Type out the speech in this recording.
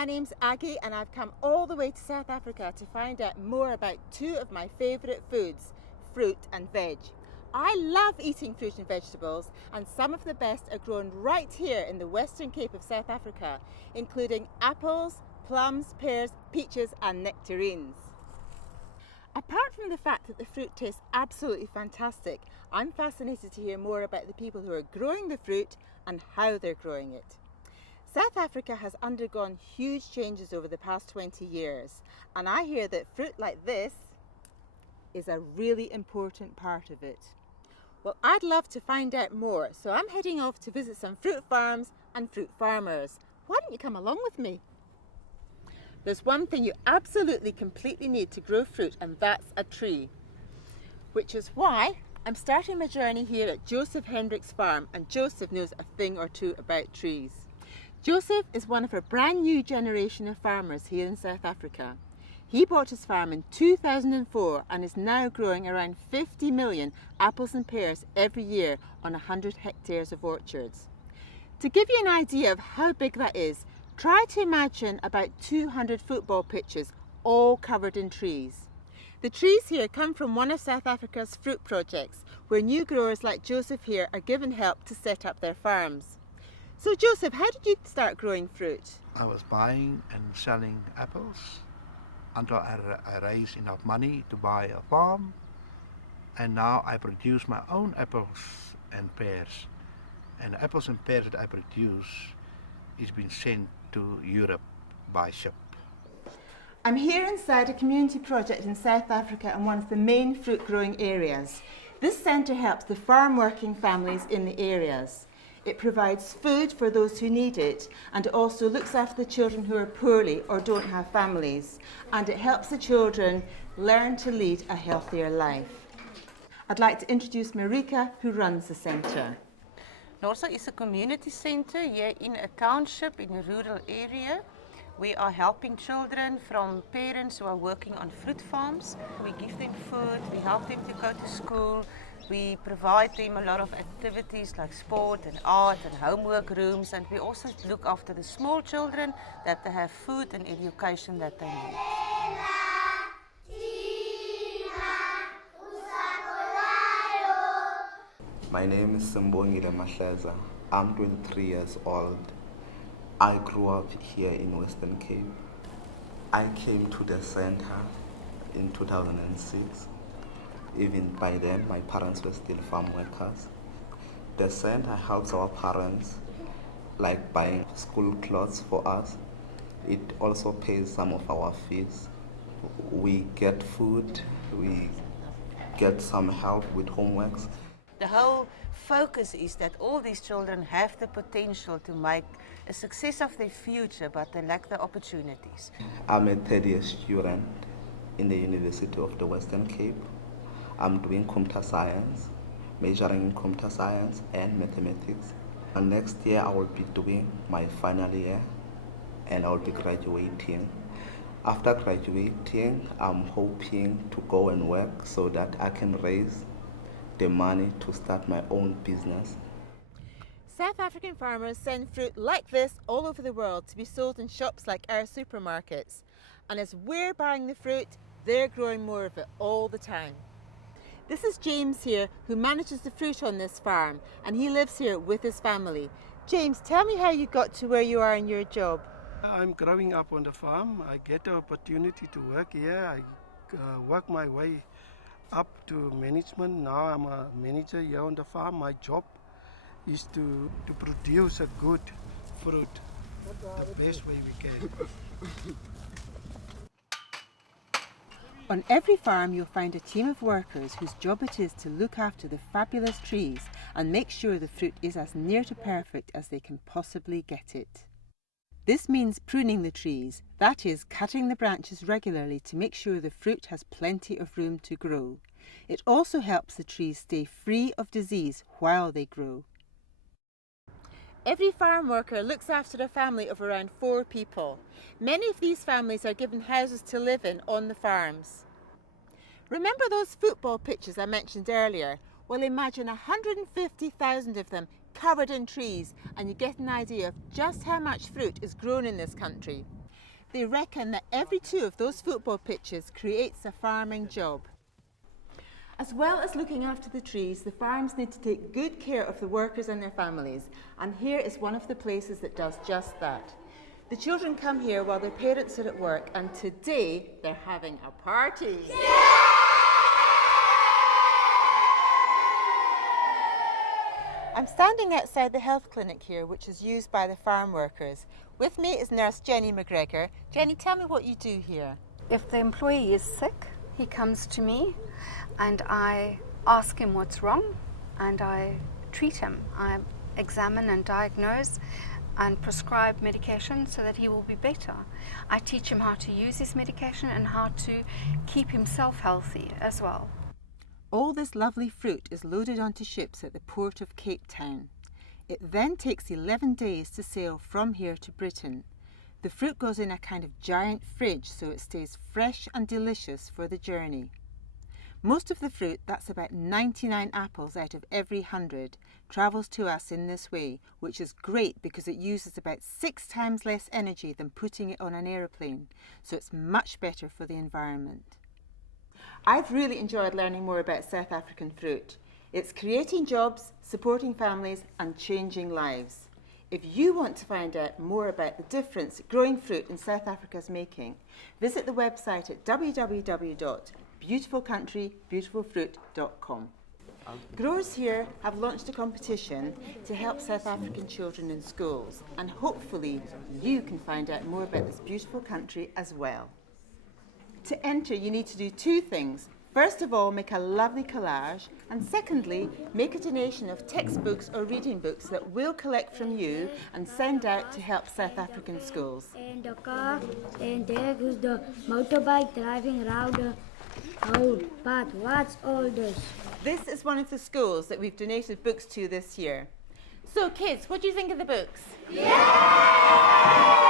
my name's Aggie and I've come all the way to South Africa to find out more about two of my favourite foods, fruit and veg. I love eating fruit and vegetables, and some of the best are grown right here in the Western Cape of South Africa, including apples, plums, pears, peaches and nectarines. Apart from the fact that the fruit tastes absolutely fantastic, I'm fascinated to hear more about the people who are growing the fruit and how they're growing it. South Africa has undergone huge changes over the past 20 years, and I hear that fruit like this is a really important part of it. Well, I'd love to find out more, so I'm heading off to visit some fruit farms and fruit farmers. Why don't you come along with me? There's one thing you absolutely completely need to grow fruit, and that's a tree. Which is why I'm starting my journey here at Joseph Hendrick's farm, and Joseph knows a thing or two about trees. Joseph is one of a brand new generation of farmers here in South Africa. He bought his farm in 2004 and is now growing around 50 million apples and pears every year on 100 hectares of orchards. To give you an idea of how big that is, try to imagine about 200 football pitches all covered in trees. The trees here come from one of South Africa's fruit projects, where new growers like Joseph here are given help to set up their farms. So Joseph, how did you start growing fruit? I was buying and selling apples until I raised enough money to buy a farm, and now I produce my own apples and pears. And the apples and pears that I produce is being sent to Europe by ship. I'm here inside a community project in South Africa in one of the main fruit growing areas. This centre helps the farm working families in the areas. It provides food for those who need it, and it also looks after the children who are poorly or don't have families, and it helps the children learn to lead a healthier life. I'd like to introduce Marika, who runs the centre. Norsa is a community centre here in a township in a rural area. We are helping children from parents who are working on fruit farms. We give them food, we help them to go to school. We provide them a lot of activities like sport and art and homework rooms, and we also look after the small children that they have food and education that they need. My name is Simbongile Mahleza. I'm 23 years old. I grew up here in Western Cape. I came to the center in 2006. Even by then, my parents were still farm workers. The center helps our parents, like buying school clothes for us. It also pays some of our fees. We get food, we get some help with homeworks. The whole focus is that all these children have the potential to make a success of their future, but they lack the opportunities. I'm a third-year student in the University of the Western Cape. I'm doing computer science, majoring in computer science and mathematics. And next year I will be doing my final year and I will be graduating. After graduating, I'm hoping to go and work so that I can raise the money to start my own business. South African farmers send fruit like this all over the world to be sold in shops like our supermarkets. And as we're buying the fruit, they're growing more of it all the time. This is James here, who manages the fruit on this farm, and he lives here with his family. James, tell me how you got to where you are in your job. I'm growing up on the farm. I get the opportunity to work here. I work my way up to management. Now I'm a manager here on the farm. My job is to produce a good fruit the best way we can. On every farm you'll find a team of workers whose job it is to look after the fabulous trees and make sure the fruit is as near to perfect as they can possibly get it. This means pruning the trees, that is, cutting the branches regularly to make sure the fruit has plenty of room to grow. It also helps the trees stay free of disease while they grow. Every farm worker looks after a family of around 4 people. Many of these families are given houses to live in on the farms. Remember those football pitches I mentioned earlier? Well, imagine 150,000 of them covered in trees, and you get an idea of just how much fruit is grown in this country. They reckon that every 2 of those football pitches creates a farming job. As well as looking after the trees, the farms need to take good care of the workers and their families, and here is one of the places that does just that. The children come here while their parents are at work, and today they're having a party. I'm standing outside the health clinic here, which is used by the farm workers. With me is nurse Jenny McGregor. Jenny, tell me what you do here. If the employee is sick, he comes to me and I ask him what's wrong and I treat him. I examine and diagnose and prescribe medication so that he will be better. I teach him how to use his medication and how to keep himself healthy as well. All this lovely fruit is loaded onto ships at the port of Cape Town. It then takes 11 days to sail from here to Britain. The fruit goes in a kind of giant fridge so it stays fresh and delicious for the journey. Most of the fruit, that's about 99 apples out of every 100, travels to us in this way, which is great because it uses about 6 times less energy than putting it on an aeroplane, so it's much better for the environment. I've really enjoyed learning more about South African fruit. It's creating jobs, supporting families and changing lives. If you want to find out more about the difference growing fruit in South Africa is making, visit the website at www.beautifulcountrybeautifulfruit.com. Growers here have launched a competition to help South African children in schools, and hopefully you can find out more about this beautiful country as well. To enter, you need to do 2 things. First of all, make a lovely collage, and secondly, make a donation of textbooks or reading books that we'll collect from you and send out to help South African schools. And the car, and there goes the motorbike driving around the road. But what's all this? This is one of the schools that we've donated books to this year. So kids, what do you think of the books? Yeah!